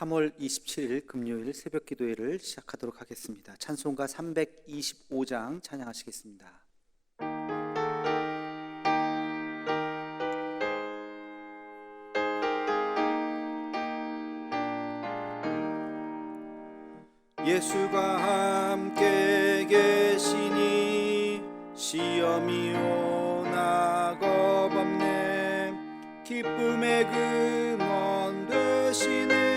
3월 27일 금요일 새벽 기도회를 시작하도록 하겠습니다. 찬송가 325장 찬양하시겠습니다. 예수가 함께 계시니 시험이 오나 겁없네. 기쁨의 근원 되시는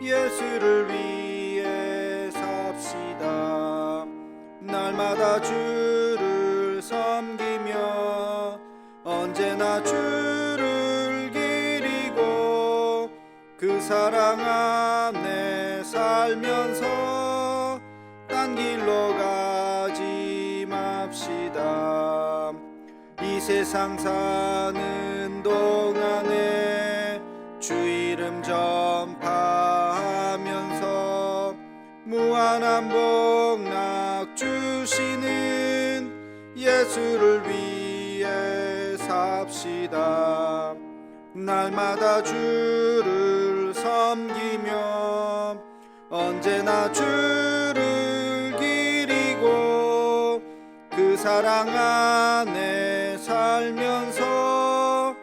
예수를 위해 삽시다. 날마다 주를 섬기며 언제나 주를 기리고 그 사랑 안에 살면서 딴 길로 가지 맙시다. 이 세상 사는 동안에 주 이름 전파하면서 무한한 복락 주시는 예수를 위해 삽시다. 날마다 주를 섬기며 언제나 주를 기리고 그 사랑 안에 살면서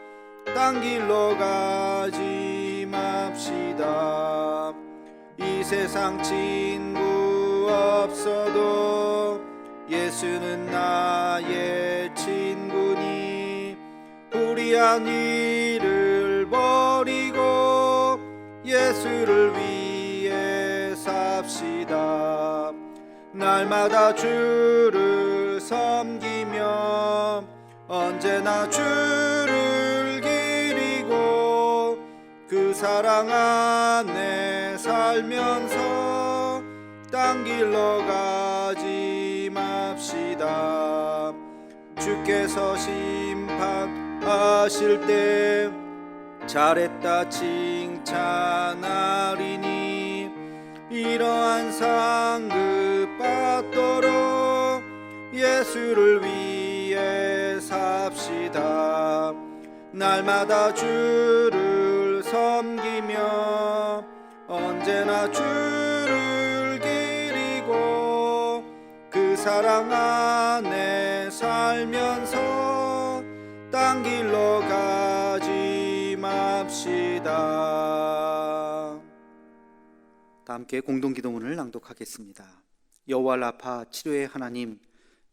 딴 길로 가지 맙시다. 이 세상 친구 없어도 예수는 나의 친구니 불의한 일을 버리고 예수를 위해 삽시다. 날마다 주를 섬기며 언제나 주를 기리고 그 사랑 안에 살면서 딴 길로 가지 맙시다. 주께서 심판하실 때 잘했다 칭찬하리니 이러한 상급 받도록 예수를 위해 삽시다. 날마다 주를 섬기며 언제나 주를 기리고 그 사랑 안에 살면서 딴 길로 가지 맙시다. 다 함께 공동기도문을 낭독하겠습니다. 여호와 라파 치료의 하나님,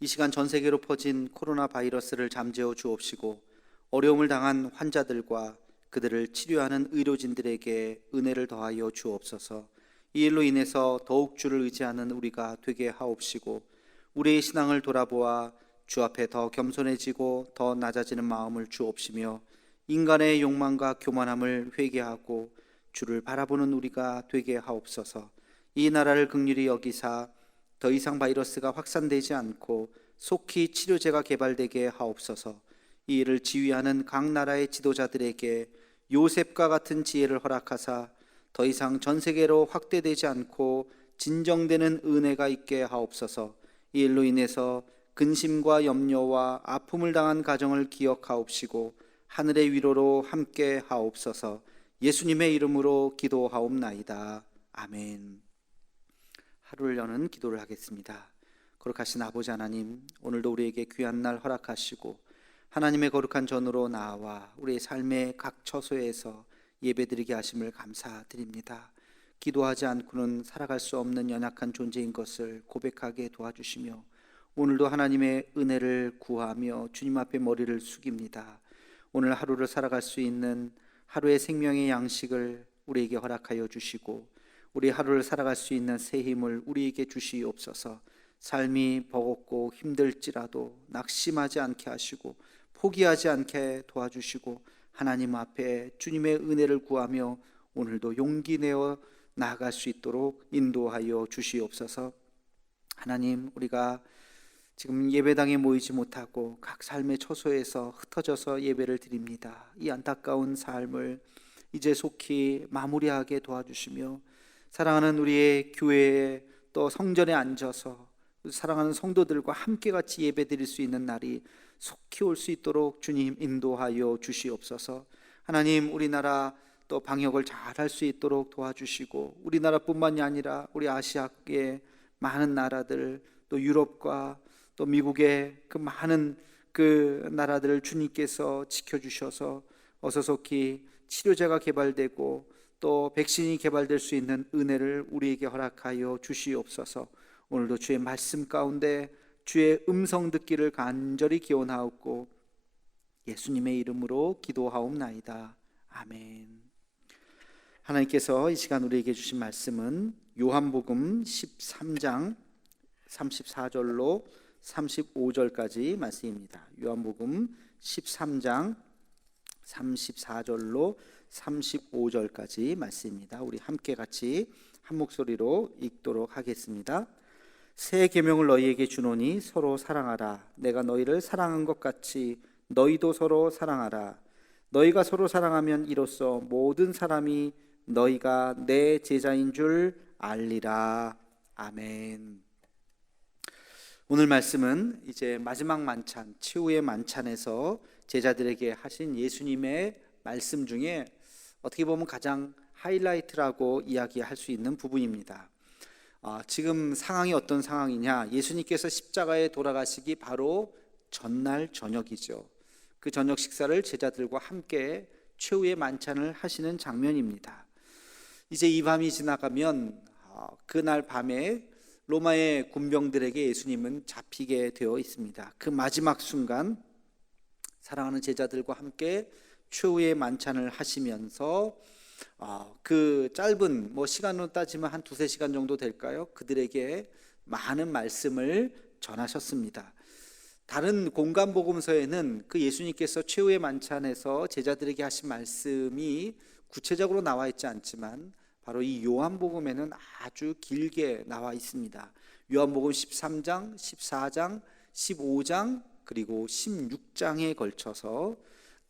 이 시간 전 세계로 퍼진 코로나 바이러스를 잠재워 주옵시고 어려움을 당한 환자들과 그들을 치료하는 의료진들에게 은혜를 더하여 주옵소서. 이 일로 인해서 더욱 주를 의지하는 우리가 되게 하옵시고 우리의 신앙을 돌아보아 주 앞에 더 겸손해지고 더 낮아지는 마음을 주옵시며 인간의 욕망과 교만함을 회개하고 주를 바라보는 우리가 되게 하옵소서. 이 나라를 긍휼히 여기사 더 이상 바이러스가 확산되지 않고 속히 치료제가 개발되게 하옵소서. 이 일을 지휘하는 각 나라의 지도자들에게 요셉과 같은 지혜를 허락하사 더 이상 전 세계로 확대되지 않고 진정되는 은혜가 있게 하옵소서. 이 일로 인해서 근심과 염려와 아픔을 당한 가정을 기억하옵시고 하늘의 위로로 함께 하옵소서. 예수님의 이름으로 기도하옵나이다. 아멘. 하루를 여는 기도를 하겠습니다. 거룩하신 아버지 하나님, 오늘도 우리에게 귀한 날 허락하시고 하나님의 거룩한 전으로 나와 우리의 삶의 각 처소에서 예배드리게 하심을 감사드립니다. 기도하지 않고는 살아갈 수 없는 연약한 존재인 것을 고백하게 도와주시며 오늘도 하나님의 은혜를 구하며 주님 앞에 머리를 숙입니다. 오늘 하루를 살아갈 수 있는 하루의 생명의 양식을 우리에게 허락하여 주시고 우리 하루를 살아갈 수 있는 새 힘을 우리에게 주시옵소서. 삶이 버겁고 힘들지라도 낙심하지 않게 하시고 포기하지 않게 도와주시고 하나님 앞에 주님의 은혜를 구하며 오늘도 용기 내어 나아갈 수 있도록 인도하여 주시옵소서. 하나님, 우리가 지금 예배당에 모이지 못하고 각 삶의 처소에서 흩어져서 예배를 드립니다. 이 안타까운 삶을 이제 속히 마무리하게 도와주시며 사랑하는 우리의 교회에 또 성전에 앉아서 사랑하는 성도들과 함께 같이 예배 드릴 수 있는 날이 속히 올 수 있도록 주님 인도하여 주시옵소서. 하나님, 우리나라 또 방역을 잘 할 수 있도록 도와주시고, 우리나라뿐만이 아니라 우리 아시아의 많은 나라들, 또 유럽과 또 미국의 그 많은 그 나라들을 주님께서 지켜주셔서 어서속히 치료제가 개발되고 또 백신이 개발될 수 있는 은혜를 우리에게 허락하여 주시옵소서. 오늘도 주의 말씀 가운데 주의 음성 듣기를 간절히 기원하옵고 예수님의 이름으로 기도하옵나이다. 아멘. 하나님께서 이 시간 우리에게 주신 말씀은 요한복음 13장 34절로 35절까지 말씀입니다. 요한복음 13장 34절로 35절까지 말씀입니다. 우리 함께 같이 한 목소리로 읽도록 하겠습니다. 새 계명을 너희에게 주노니 서로 사랑하라. 내가 너희를 사랑한 것 같이 너희도 서로 사랑하라. 너희가 서로 사랑하면 이로써 모든 사람이 너희가 내 제자인 줄 알리라. 아멘. 오늘 말씀은 이제 마지막 만찬, 최후의 만찬에서 제자들에게 하신 예수님의 말씀 중에 어떻게 보면 가장 하이라이트라고 이야기할 수 있는 부분입니다. 지금 상황이 어떤 상황이냐? 예수님께서 십자가에 돌아가시기 바로 전날 저녁이죠. 그 저녁 식사를 제자들과 함께 최후의 만찬을 하시는 장면입니다. 이제 이 밤이 지나가면 그날 밤에 로마의 군병들에게 예수님은 잡히게 되어 있습니다. 그 마지막 순간 사랑하는 제자들과 함께 최후의 만찬을 하시면서 그 짧은 시간으로 따지면 한 두세 시간 정도 될까요? 그들에게 많은 말씀을 전하셨습니다. 다른 공간복음서에는 그 예수님께서 최후의 만찬에서 제자들에게 하신 말씀이 구체적으로 나와 있지 않지만 바로 이 요한복음에는 아주 길게 나와 있습니다. 요한복음 13장, 14장, 15장 그리고 16장에 걸쳐서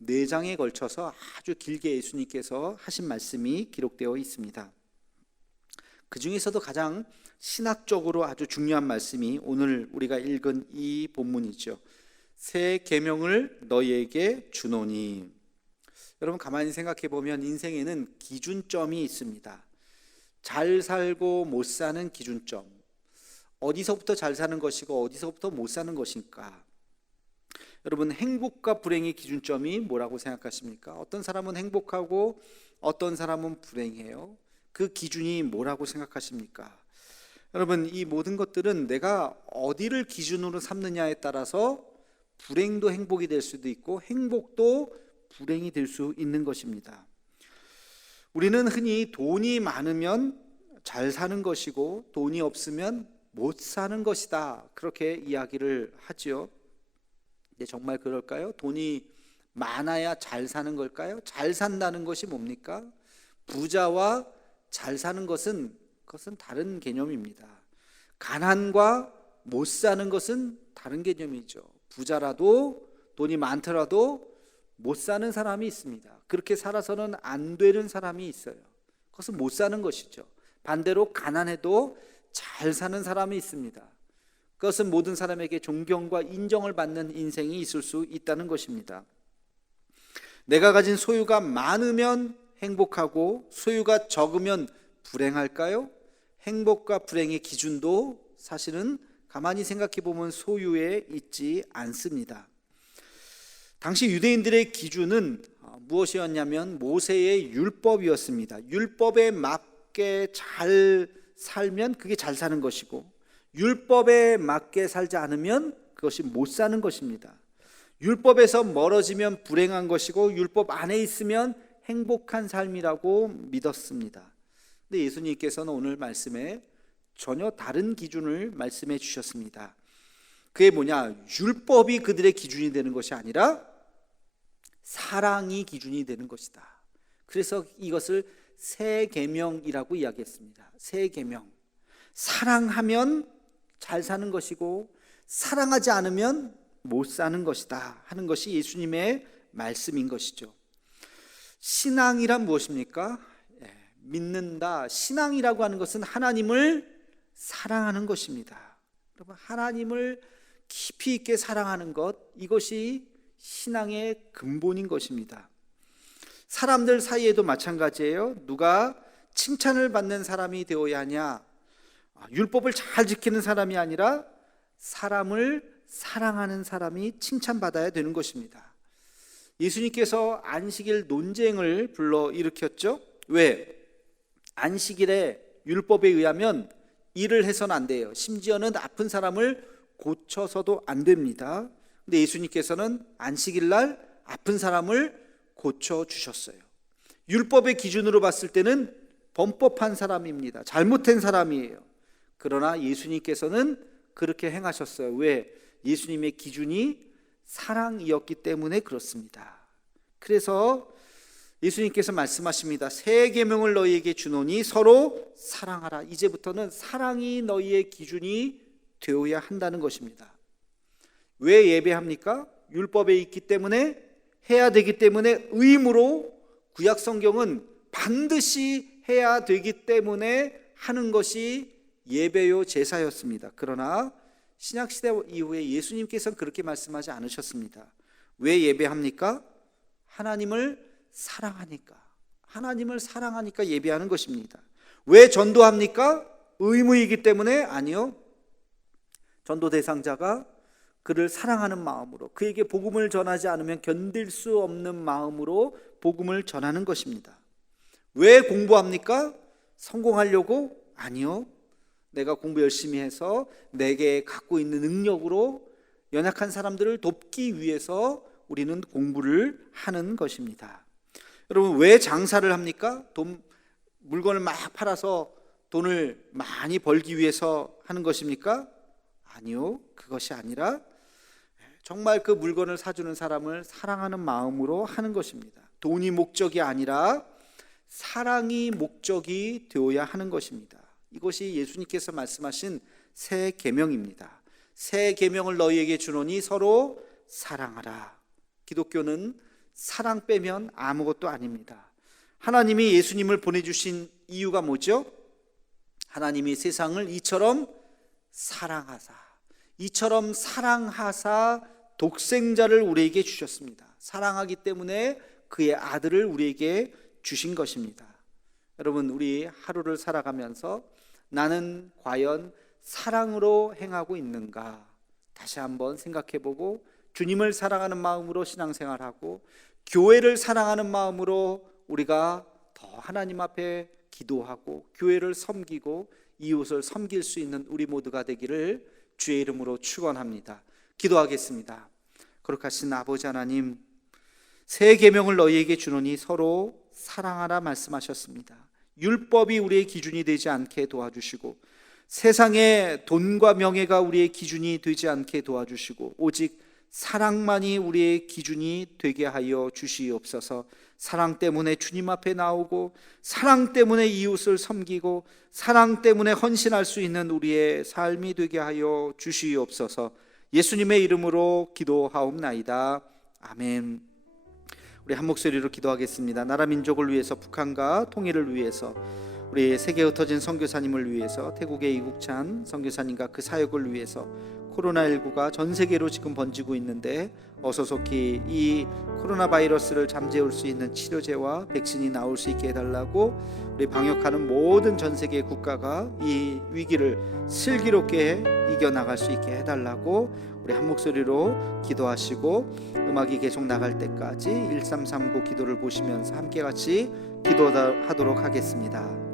4장에 걸쳐서 아주 길게 예수님께서 하신 말씀이 기록되어 있습니다. 그 중에서도 가장 신학적으로 아주 중요한 말씀이 오늘 우리가 읽은 이 본문이죠. 새 계명을 너희에게 주노니. 여러분 가만히 생각해 보면 인생에는 기준점이 있습니다. 잘 살고 못 사는 기준점. 어디서부터 잘 사는 것이고 어디서부터 못 사는 것인가? 여러분 행복과 불행의 기준점이 뭐라고 생각하십니까? 어떤 사람은 행복하고 어떤 사람은 불행해요. 그 기준이 뭐라고 생각하십니까? 여러분 이 모든 것들은 내가 어디를 기준으로 삼느냐에 따라서 불행도 행복이 될 수도 있고 행복도 불행이 될 수 있는 것입니다. 우리는 흔히 돈이 많으면 잘 사는 것이고 돈이 없으면 못 사는 것이다 그렇게 이야기를 하죠. 근데 정말 그럴까요? 돈이 많아야 잘 사는 걸까요? 잘 산다는 것이 뭡니까? 부자와 잘 사는 그것은 다른 개념입니다. 가난과 못 사는 것은 다른 개념이죠. 부자라도 돈이 많더라도 못 사는 사람이 있습니다. 그렇게 살아서는 안 되는 사람이 있어요. 그것은 못 사는 것이죠. 반대로 가난해도 잘 사는 사람이 있습니다. 그것은 모든 사람에게 존경과 인정을 받는 인생이 있을 수 있다는 것입니다. 내가 가진 소유가 많으면 행복하고 소유가 적으면 불행할까요? 행복과 불행의 기준도 사실은 가만히 생각해 보면 소유에 있지 않습니다. 당시 유대인들의 기준은 무엇이었냐면 모세의 율법이었습니다. 율법에 맞게 잘 살면 그게 잘 사는 것이고 율법에 맞게 살지 않으면 그것이 못 사는 것입니다. 율법에서 멀어지면 불행한 것이고 율법 안에 있으면 행복한 삶이라고 믿었습니다. 근데 예수님께서는 오늘 말씀에 전혀 다른 기준을 말씀해 주셨습니다. 그게 뭐냐? 율법이 그들의 기준이 되는 것이 아니라 사랑이 기준이 되는 것이다. 그래서 이것을 새 계명이라고 이야기했습니다. 새 계명. 사랑하면 잘 사는 것이고 사랑하지 않으면 못 사는 것이다 하는 것이 예수님의 말씀인 것이죠. 신앙이란 무엇입니까? 믿는다. 신앙이라고 하는 것은 하나님을 사랑하는 것입니다. 여러분 하나님을 깊이 있게 사랑하는 것, 이것이 신앙의 근본인 것입니다. 사람들 사이에도 마찬가지예요. 누가 칭찬을 받는 사람이 되어야 하냐? 율법을 잘 지키는 사람이 아니라 사람을 사랑하는 사람이 칭찬받아야 되는 것입니다. 예수님께서 안식일 논쟁을 불러일으켰죠. 왜? 안식일에 율법에 의하면 일을 해서는 안 돼요. 심지어는 아픈 사람을 고쳐서도 안 됩니다. 근데 예수님께서는 안식일 날 아픈 사람을 고쳐주셨어요. 율법의 기준으로 봤을 때는 범법한 사람입니다. 잘못된 사람이에요. 그러나 예수님께서는 그렇게 행하셨어요. 왜? 예수님의 기준이 사랑이었기 때문에 그렇습니다. 그래서 예수님께서 말씀하십니다. 새 계명을 너희에게 주노니 서로 사랑하라. 이제부터는 사랑이 너희의 기준이 되어야 한다는 것입니다. 왜 예배합니까? 율법에 있기 때문에, 해야 되기 때문에, 의무로 구약 성경은 반드시 해야 되기 때문에 하는 것이 예배요 제사였습니다. 그러나 신약시대 이후에 예수님께서는 그렇게 말씀하지 않으셨습니다. 왜 예배합니까? 하나님을 사랑하니까. 하나님을 사랑하니까 예배하는 것입니다. 왜 전도합니까? 의무이기 때문에? 아니요. 전도 대상자가 그를 사랑하는 마음으로, 그에게 복음을 전하지 않으면 견딜 수 없는 마음으로 복음을 전하는 것입니다. 왜 공부합니까? 성공하려고? 아니요. 내가 공부 열심히 해서 내게 갖고 있는 능력으로 연약한 사람들을 돕기 위해서 우리는 공부를 하는 것입니다. 여러분, 왜 장사를 합니까? 물건을 막 팔아서 돈을 많이 벌기 위해서 하는 것입니까? 아니요. 그것이 아니라 정말 그 물건을 사주는 사람을 사랑하는 마음으로 하는 것입니다. 돈이 목적이 아니라 사랑이 목적이 되어야 하는 것입니다. 이것이 예수님께서 말씀하신 새 계명입니다. 새 계명을 너희에게 주노니 서로 사랑하라. 기독교는 사랑 빼면 아무것도 아닙니다. 하나님이 예수님을 보내주신 이유가 뭐죠? 하나님이 세상을 이처럼 사랑하사 독생자를 우리에게 주셨습니다. 사랑하기 때문에 그의 아들을 우리에게 주신 것입니다. 여러분, 우리 하루를 살아가면서 나는 과연 사랑으로 행하고 있는가? 다시 한번 생각해보고 주님을 사랑하는 마음으로 신앙생활하고 교회를 사랑하는 마음으로 우리가 더 하나님 앞에 기도하고 교회를 섬기고 이웃을 섬길 수 있는 우리 모두가 되기를 주의 이름으로 축원합니다. 기도하겠습니다. 거룩하신 아버지 하나님, 새 계명을 너희에게 주노니 서로 사랑하라 말씀하셨습니다. 율법이 우리의 기준이 되지 않게 도와주시고 세상의 돈과 명예가 우리의 기준이 되지 않게 도와주시고 오직 사랑만이 우리의 기준이 되게 하여 주시옵소서. 사랑 때문에 주님 앞에 나오고 사랑 때문에 이웃을 섬기고 사랑 때문에 헌신할 수 있는 우리의 삶이 되게 하여 주시옵소서. 예수님의 이름으로 기도하옵나이다. 아멘. 우리 한 목소리로 기도하겠습니다. 나라 민족을 위해서, 북한과 통일을 위해서, 우리 세계에 흩어진 선교사님을 위해서, 태국의 이국찬 선교사님과 그 사역을 위해서, 코로나19가 전 세계로 지금 번지고 있는데 어서 속히 이 코로나 바이러스를 잠재울 수 있는 치료제와 백신이 나올 수 있게 해달라고 우리 방역하는 모든 전 세계 국가가 이 위기를 슬기롭게 이겨나갈 수 있게 해달라고 우리 한 목소리로 기도하시고 음악이 계속 나갈 때까지 1339 기도를 보시면서 함께 같이 기도하도록 하겠습니다.